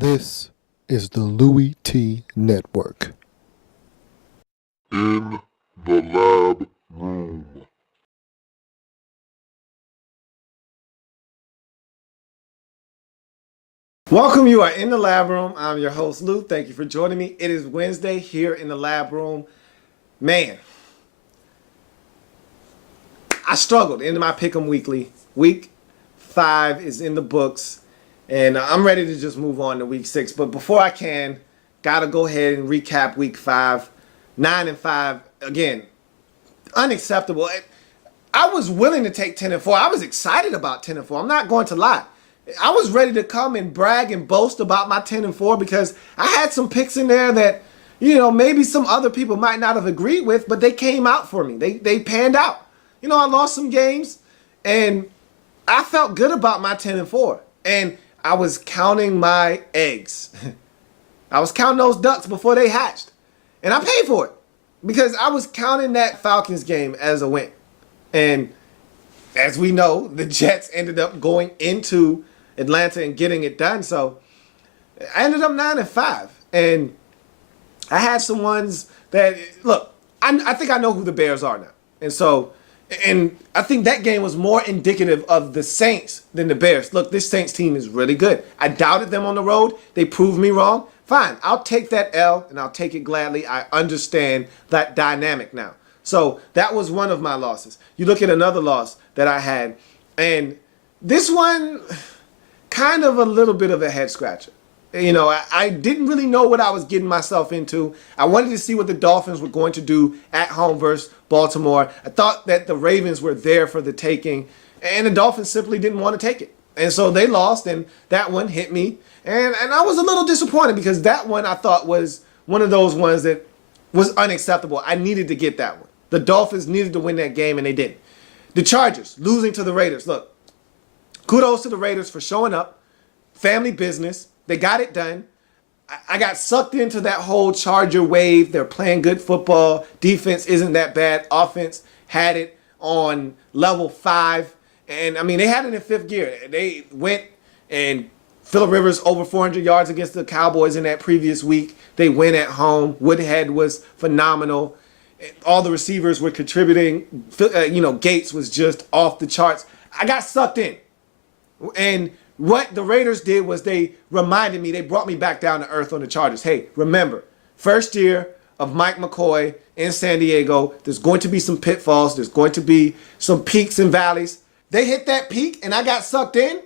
This is the Louis T. Network. In the lab room. Welcome, you are in the lab room. I'm your host, Lou. Thank you for joining me. It is Wednesday here in the lab room. Man, I struggled into my Pick'em Weekly. Week 5 is in the books, and I'm ready to just move on to Week 6. But before I can, gotta go ahead and recap Week 5. 9-5, again, unacceptable. I was willing to take 10-4. I was excited about 10-4. I'm not going to lie. I was ready to come and brag and boast about my 10-4 because I had some picks in there that, maybe some other people might not have agreed with, but they came out for me. They panned out. I lost some games, and I felt good about my 10-4. And I was counting my eggs. I was counting those ducks before they hatched. And I paid for it because I was counting that Falcons game as a win. And as we know, the Jets ended up going into Atlanta and getting it done. So I ended up 9-5. And I had some ones that, look, I think I know who the Bears are now. And I think that game was more indicative of the Saints than the Bears. Look, this Saints team is really good. I doubted them on the road. They proved me wrong. Fine, I'll take that L, and I'll take it gladly. I understand that dynamic now. So that was one of my losses. You look at another loss that I had, and this one, kind of a little bit of a head scratcher. I didn't really know what I was getting myself into. I wanted to see what the Dolphins were going to do at home versus Baltimore. I thought that the Ravens were there for the taking, and the Dolphins simply didn't want to take it. And so they lost, and that one hit me. And I was a little disappointed because that one I thought was one of those ones that was unacceptable. I needed to get that one. The Dolphins needed to win that game, and they didn't. The Chargers losing to the Raiders. Look, kudos to the Raiders for showing up. Family business. They got it done. I got sucked into that whole Charger wave. They're playing good football. Defense isn't that bad. Offense had it on level 5. And, they had it in 5th gear. They went and Phillip Rivers over 400 yards against the Cowboys in that previous week. They win at home. Woodhead was phenomenal. All the receivers were contributing. Gates was just off the charts. I got sucked in. And what the Raiders did was they reminded me, they brought me back down to earth on the Chargers. Hey, remember, first year of Mike McCoy in San Diego, there's going to be some pitfalls. There's going to be some peaks and valleys. They hit that peak, and I got sucked in.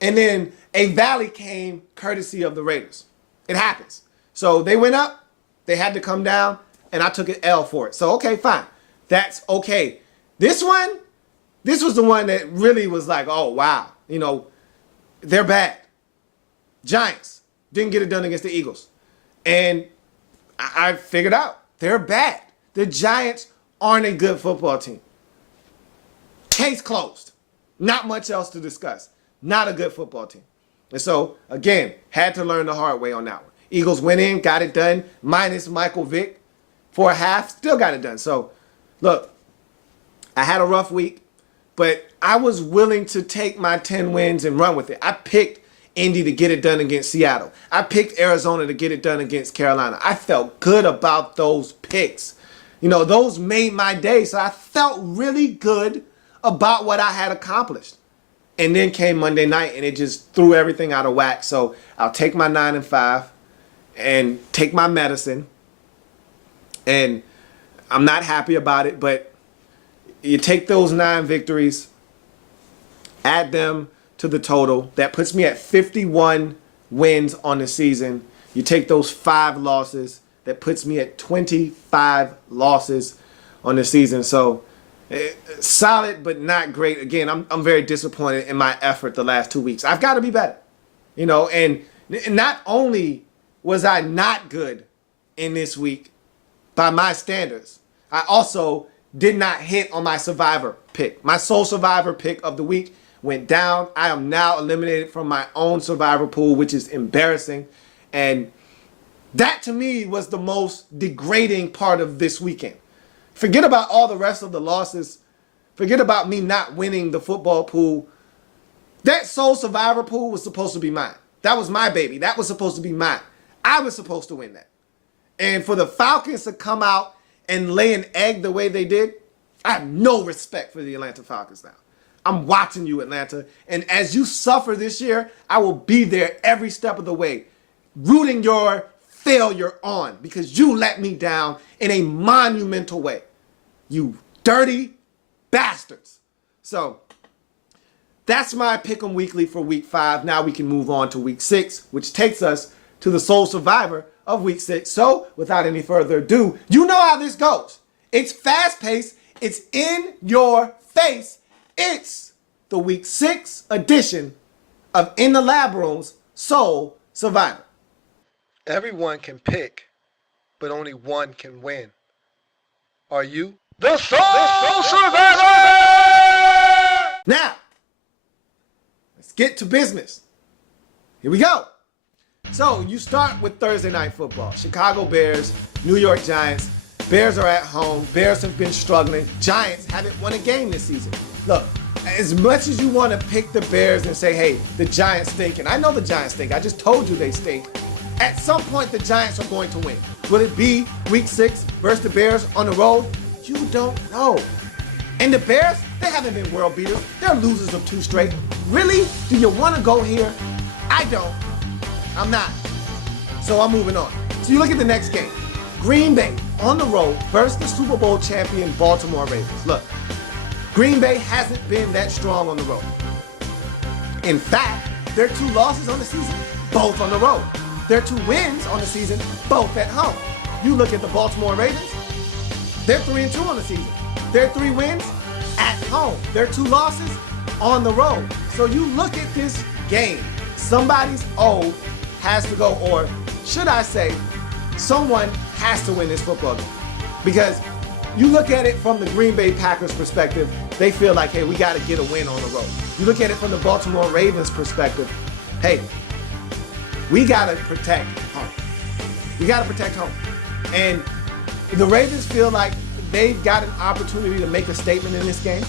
And then a valley came courtesy of the Raiders. It happens. So they went up, they had to come down, and I took an L for it. So, okay, fine. That's okay. This was the one that really was like, oh, wow. They're bad. Giants didn't get it done against the Eagles. And I figured out they're bad. The Giants aren't a good football team. Case closed. Not much else to discuss. Not a good football team. And so, again, had to learn the hard way on that one. Eagles went in, got it done, minus Michael Vick for a half, still got it done. So, look, I had a rough week, but I was willing to take my 10 wins and run with it. I picked Indy to get it done against Seattle. I picked Arizona to get it done against Carolina. I felt good about those picks. Those made my day. So I felt really good about what I had accomplished. And then came Monday night, and it just threw everything out of whack. So I'll take my 9-5 and take my medicine. And I'm not happy about it, but you take those 9 victories, add them to the total. That puts me at 51 wins on the season. You take those 5 losses. That puts me at 25 losses on the season. So solid, but not great. Again, I'm very disappointed in my effort the last 2 weeks. I've got to be better. And not only was I not good in this week by my standards, I also did not hit on my survivor pick. My sole survivor pick of the week went down. I am now eliminated from my own survivor pool, which is embarrassing. And that to me was the most degrading part of this weekend. Forget about all the rest of the losses. Forget about me not winning the football pool. That sole survivor pool was supposed to be mine. That was my baby. That was supposed to be mine. I was supposed to win that. And for the Falcons to come out and lay an egg the way they did, I have no respect for the Atlanta Falcons now. I'm watching you, Atlanta. And as you suffer this year, I will be there every step of the way, rooting your failure on because you let me down in a monumental way. You dirty bastards. So that's my Pick'em Weekly for week 5. Now we can move on to week 6, which takes us to the sole survivor of week 6. So without any further ado, you know how this goes. It's fast-paced. It's in your face. It's the week 6 edition of In the Lab Room's Sole Survivor. Everyone can pick, but only one can win. Are you the Sole Survivor? Now, let's get to business. Here we go. So you start with Thursday Night Football. Chicago Bears, New York Giants. Bears are at home. Bears have been struggling. Giants haven't won a game this season. Look, as much as you want to pick the Bears and say, hey, the Giants stink, and I know the Giants stink. I just told you they stink. At some point, the Giants are going to win. Will it be week 6 versus the Bears on the road? You don't know. And the Bears, they haven't been world beaters. They're losers of 2 straight. Really? Do you want to go here? I don't. I'm not. So I'm moving on. So you look at the next game. Green Bay on the road versus the Super Bowl champion Baltimore Ravens. Look, Green Bay hasn't been that strong on the road. In fact, their 2 losses on the season, both on the road. Their 2 wins on the season, both at home. You look at the Baltimore Ravens, they're 3-2 on the season. Their 3 wins at home. Their 2 losses on the road. So you look at this game, somebody's owed has to go, or should I say, someone has to win this football game. Because you look at it from the Green Bay Packers perspective, they feel like, hey, we got to get a win on the road. You look at it from the Baltimore Ravens perspective, hey, we got to protect home. We got to protect home. And the Ravens feel like they've got an opportunity to make a statement in this game.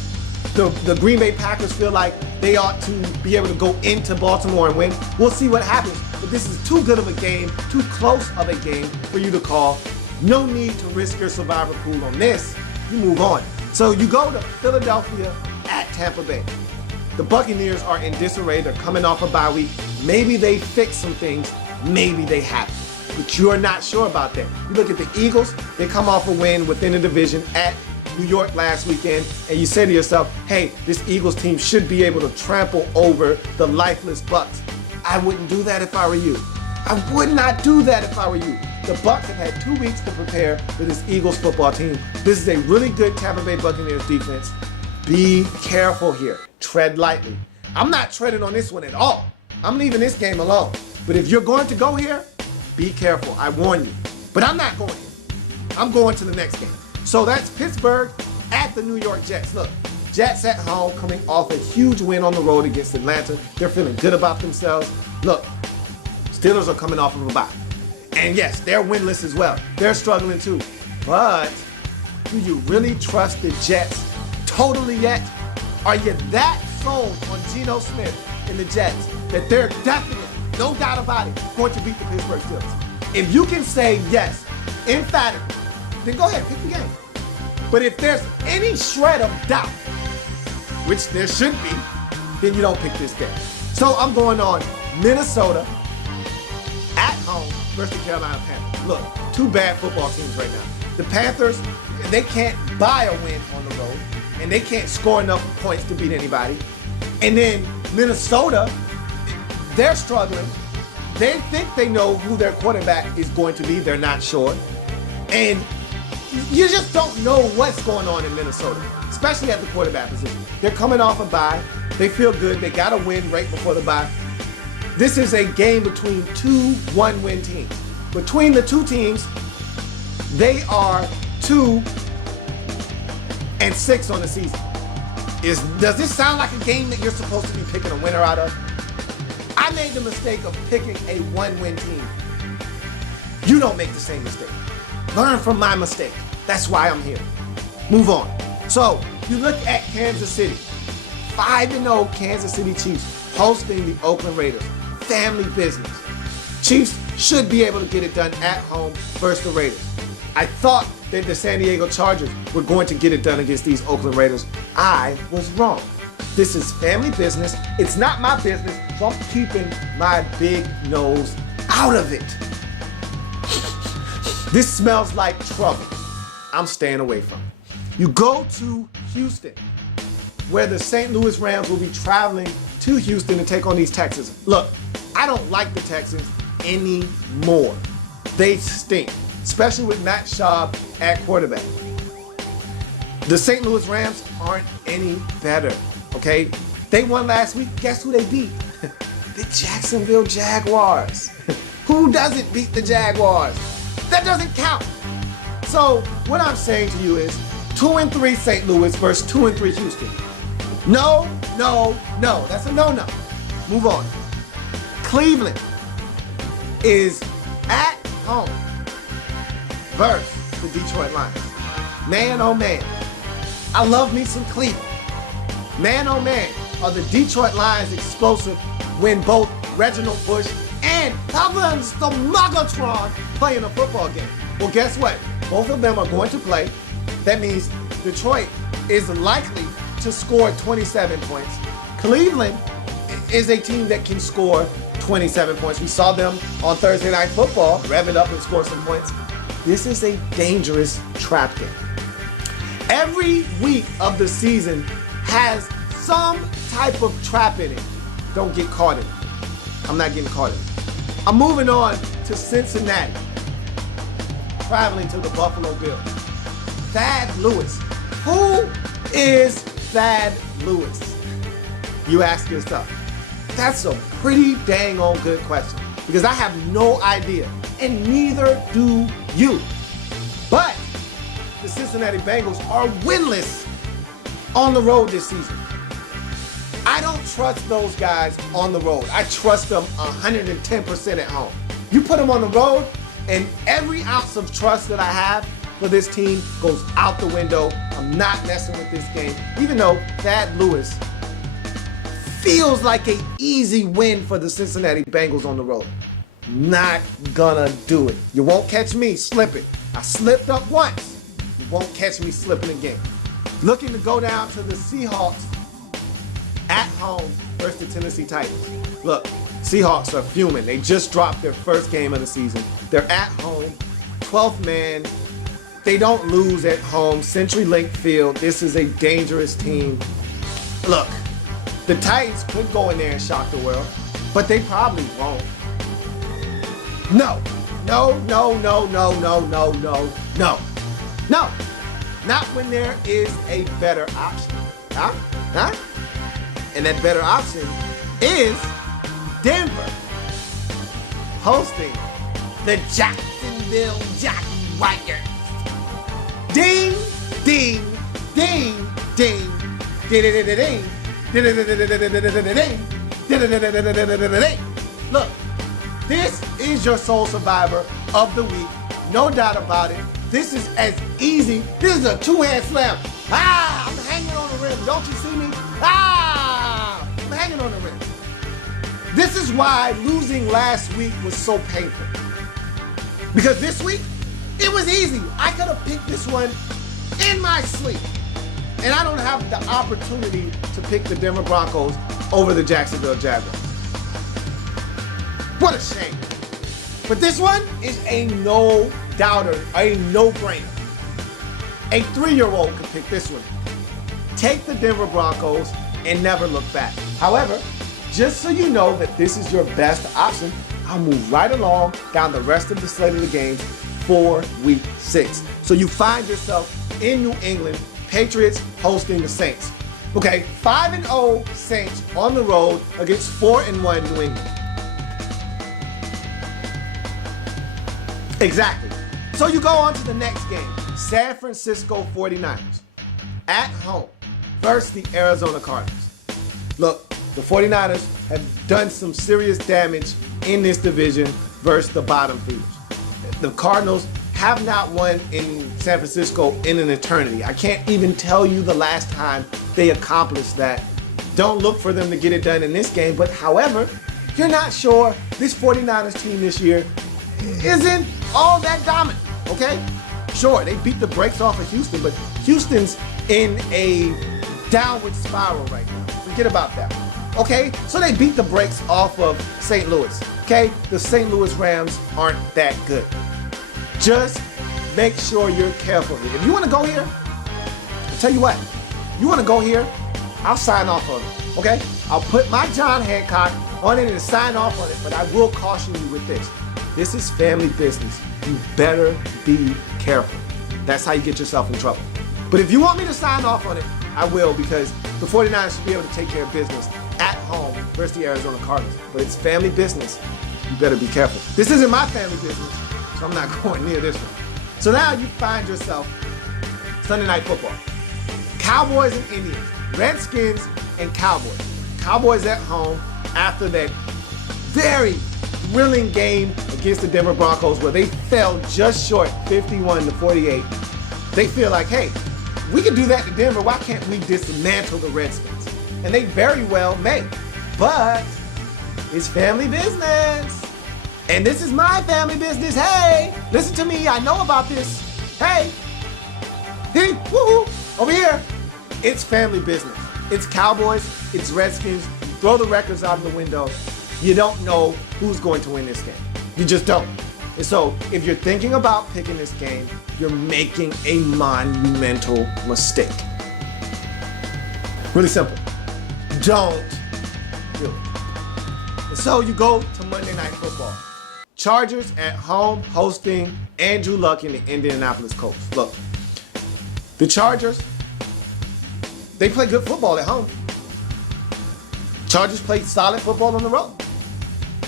The Green Bay Packers feel like they ought to be able to go into Baltimore and win. We'll see what happens. But this is too good of a game, too close of a game for you to call. No need to risk your survivor pool on this. You move on. So you go to Philadelphia at Tampa Bay. The Buccaneers are in disarray. They're coming off a bye week. Maybe they fixed some things. Maybe they haven't. But you're not sure about that. You look at the Eagles. They come off a win within the division at New York last weekend, and you say to yourself, hey, this Eagles team should be able to trample over the lifeless Bucs. I wouldn't do that if I were you. I would not do that if I were you. The Bucs have had 2 weeks to prepare for this Eagles football team. This is a really good Tampa Bay Buccaneers defense. Be careful here. Tread lightly. I'm not treading on this one at all. I'm leaving this game alone. But if you're going to go here, be careful. I warn you. But I'm not going here. I'm going to the next game. So that's Pittsburgh at the New York Jets. Look, Jets at home coming off a huge win on the road against Atlanta. They're feeling good about themselves. Look, Steelers are coming off of a bye. And yes, they're winless as well. They're struggling too. But do you really trust the Jets totally yet? Are you that sold on Geno Smith and the Jets that they're definitely, no doubt about it, going to beat the Pittsburgh Steelers? If you can say yes, emphatically, then go ahead, pick the game. But if there's any shred of doubt, which there should be, then you don't pick this game. So I'm going on Minnesota at home versus the Carolina Panthers. Look, 2 bad football teams right now. The Panthers, they can't buy a win on the road, and they can't score enough points to beat anybody. And then Minnesota, they're struggling. They think they know who their quarterback is going to be. They're not sure. And you just don't know what's going on in Minnesota, especially at the quarterback position. They're coming off a bye. They feel good. They got a win right before the bye. This is a game between 2 one-win teams. Between the 2 teams, they are 2-6 on the season. Does this sound like a game that you're supposed to be picking a winner out of? I made the mistake of picking a 1-win team. You don't make the same mistake. Learn from my mistake. That's why I'm here. Move on. So, you look at Kansas City. 5-0 Kansas City Chiefs hosting the Oakland Raiders. family business. Chiefs should be able to get it done at home versus the Raiders. I thought that the San Diego Chargers were going to get it done against these Oakland Raiders. I was wrong. This is family business. It's not my business, so I'm keeping my big nose out of it. This smells like trouble. I'm staying away from it. You go to Houston, where the St. Louis Rams will be traveling to Houston to take on these Texans. Look, I don't like the Texans anymore. They stink, especially with Matt Schaub at quarterback. The St. Louis Rams aren't any better, okay? They won last week. Guess who they beat? The Jacksonville Jaguars. Who doesn't beat the Jaguars? That doesn't count. So what I'm saying to you is 2-3 St. Louis versus 2-3 Houston. No. That's a no. Move on. Cleveland is at home versus the Detroit Lions. Man, oh man. I love me some Cleveland. Man, oh man, are the Detroit Lions explosive when both Reginald Bush and Heavens the Mugatron play in a football game. Well, guess what? Both of them are going to play. That means Detroit is likely to score 27 points. Cleveland is a team that can score 27 points. We saw them on Thursday Night Football, rev it up and score some points. This is a dangerous trap game. Every week of the season has some type of trap in it. Don't get caught in it. I'm not getting caught in it. I'm moving on to Cincinnati, traveling to the Buffalo Bills. Thad Lewis. Who is Thad Lewis? You ask yourself. That's a pretty dang on good question because I have no idea, and neither do you. But the Cincinnati Bengals are winless on the road this season. I don't trust those guys on the road. I trust them 110% at home. You put them on the road, and every ounce of trust that I have for this team goes out the window. I'm not messing with this game, even though Thad Lewis feels like an easy win for the Cincinnati Bengals on the road. Not gonna do it. You won't catch me slipping. I slipped up once. You won't catch me slipping again. Looking to go down to the Seahawks at home versus the Tennessee Titans. Look, Seahawks are fuming. They just dropped their first game of the season. They're at home, 12th man. They don't lose at home. CenturyLink Field. This is a dangerous team. Look, the Titans could go in there and shock the world, but they probably won't. No. Not when there is a better option. Huh? And that better option is Denver hosting the Jacksonville Jaguars. Ding, ding, ding, ding, ding, ding, ding. Look, this is your sole survivor of the week. No doubt about it. This is as easy. This is a two-hand slam. I'm hanging on the rim. Don't you see me? I'm hanging on the rim. This is why losing last week was so painful. Because this week, it was easy. I could have picked this one in my sleep. And I don't have the opportunity to pick the Denver Broncos over the Jacksonville Jaguars. What a shame. But this one is a no-doubter, a no-brainer. A 3-year-old could pick this one. Take the Denver Broncos and never look back. However, just so you know that this is your best option, I'll move right along down the rest of the slate of the games for Week 6. So you find yourself in New England, Patriots hosting the Saints. Okay, 5-0 Saints on the road against 4-1 New England. Exactly. So you go on to the next game, San Francisco 49ers at home versus the Arizona Cardinals. Look, the 49ers have done some serious damage in this division versus the bottom feeders. The Cardinals have not won in San Francisco in an eternity. I can't even tell you the last time they accomplished that. Don't look for them to get it done in this game, but however, you're not sure this 49ers team this year isn't all that dominant, okay? Sure, they beat the brakes off of Houston, but Houston's in a downward spiral right now. Forget about that. Okay, so they beat the brakes off of St. Louis. Okay, the St. Louis Rams aren't that good. Just make sure you're careful here. If you want to go here, I'll tell you what. You want to go here, I'll sign off on it. Okay, I'll put my John Hancock on it and sign off on it. But I will caution you with this. This is family business. You better be careful. That's how you get yourself in trouble. But if you want me to sign off on it, I will, because the 49ers should be able to take care of business at home versus the Arizona Cardinals. But it's family business. You better be careful. This isn't my family business, so I'm not going near this one. So now you find yourself Sunday Night Football. Cowboys and Indians. Redskins and Cowboys. Cowboys at home after that very thrilling game against the Denver Broncos where they fell just short 51-48. They feel like, hey, we can do that to Denver. Why can't we dismantle the Redskins? And they very well may. But it's family business. And this is my family business. Hey, listen to me. I know about this. Hey, woo-hoo, over here. It's family business. It's Cowboys. It's Redskins. You throw the records out of the window. You don't know who's going to win this game. You just don't. And so if you're thinking about picking this game, you're making a monumental mistake. Really simple. Don't do it. And so you go to Monday Night Football. Chargers at home hosting Andrew Luck and the Indianapolis Colts. Look, the Chargers, they play good football at home. Chargers play solid football on the road.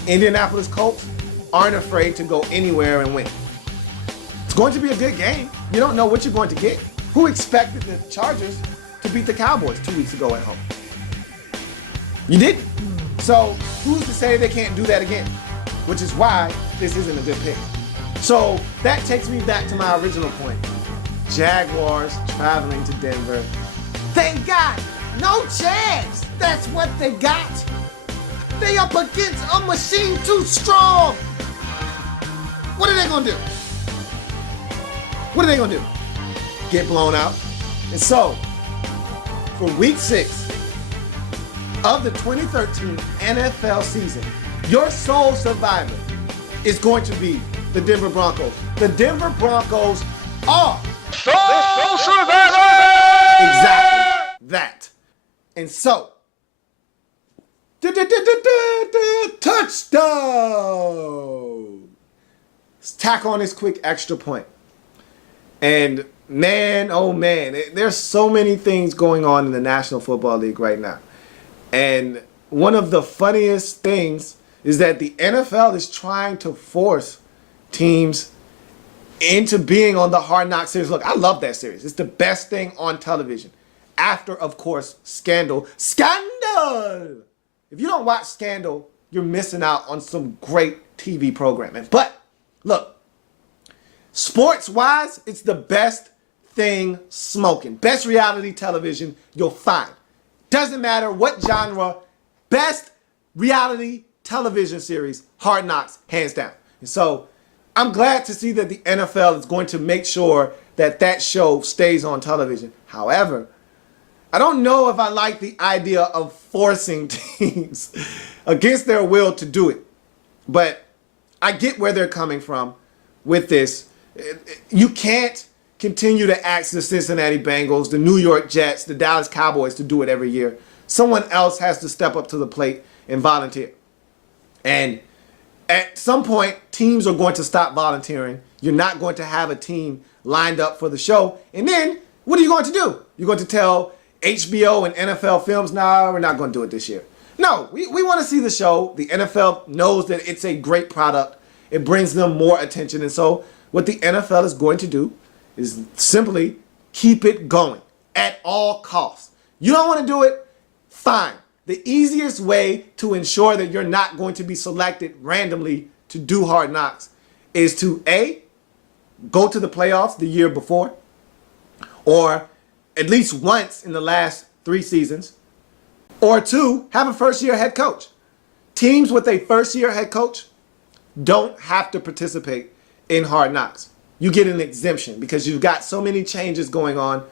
Indianapolis Colts aren't afraid to go anywhere and win. It's going to be a good game. You don't know what you're going to get. Who expected the Chargers to beat the Cowboys 2 weeks ago at home? You didn't. So who's to say they can't do that again? Which is why this isn't a good pick. So that takes me back to my original point. Jaguars traveling to Denver. They got no chance. That's what they got. They up against a machine too strong. What are they gonna do? What are they gonna do? Get blown out? And so, for week 6 of the 2013 NFL season, your sole survivor is going to be the Denver Broncos. The Denver Broncos are Sole survivor! exactly that. And so, touchdown! Let's tack on this quick extra point. And man, oh man, there's so many things going on in the National Football League right now. And one of the funniest things is that the NFL is trying to force teams into being on the Hard Knocks series. Look, I love that series. It's the best thing on television. After, of course, Scandal. Scandal! If you don't watch Scandal, you're missing out on some great TV programming. But look, sports-wise, it's the best thing smoking. Best reality television you'll find. Doesn't matter what genre, best reality television series, Hard Knocks, hands down. And so I'm glad to see that the NFL is going to make sure that that show stays on television. However, I don't know if I like the idea of forcing teams against their will to do it. But I get where they're coming from with this. You can't continue to ask the Cincinnati Bengals, the New York Jets, the Dallas Cowboys to do it every year. Someone else has to step up to the plate and volunteer. And at some point, teams are going to stop volunteering. You're not going to have a team lined up for the show. And then what are you going to do? You're going to tell HBO and NFL Films, nah, we're not going to do it this year. No, we want to see the show. The NFL knows that it's a great product. It brings them more attention. And so what the NFL is going to do is simply keep it going at all costs. You don't want to do it? Fine. The easiest way to ensure that you're not going to be selected randomly to do Hard Knocks is to A, go to the playoffs the year before, or at least once in the last 3 seasons, or 2, have a first-year head coach. teams with a first-year head coach don't have to participate in Hard Knocks. You get an exemption because you've got so many changes going on.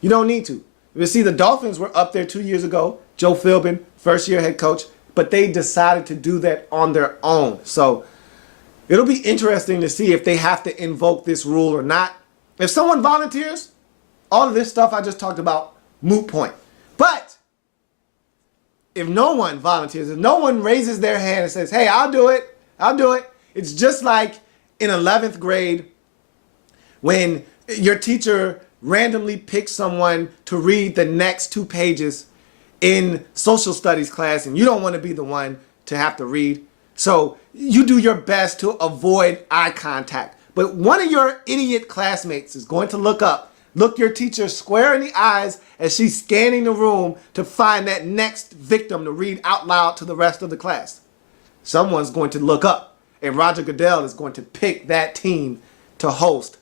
You don't need to. You see, the Dolphins were up there 2 years ago. Joe Philbin, first-year head coach, but they decided to do that on their own. So it'll be interesting to see if they have to invoke this rule or not. If someone volunteers, all of this stuff I just talked about, moot point. But if no one volunteers, if no one raises their hand and says, hey, I'll do it, it's just like in 11th grade when your teacher randomly picks someone to read the next 2 pages in social studies class and you don't want to be the one to have to read. So you do your best to avoid eye contact. But one of your idiot classmates is going to look your teacher square in the eyes as she's scanning the room to find that next victim to read out loud to the rest of the class. Someone's going to look up and Roger Goodell is going to pick that team to host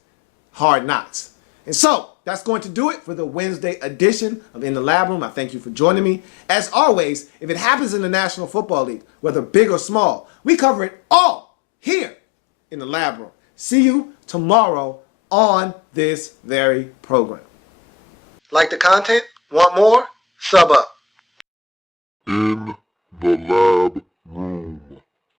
Hard Knocks. And so that's going to do it for the Wednesday edition of In the Lab Room. I thank you for joining me. As always, if it happens in the National Football League, whether big or small, we cover it all here in the Lab Room. See you tomorrow on this very program. Like the content? Want more? Sub up. In the lab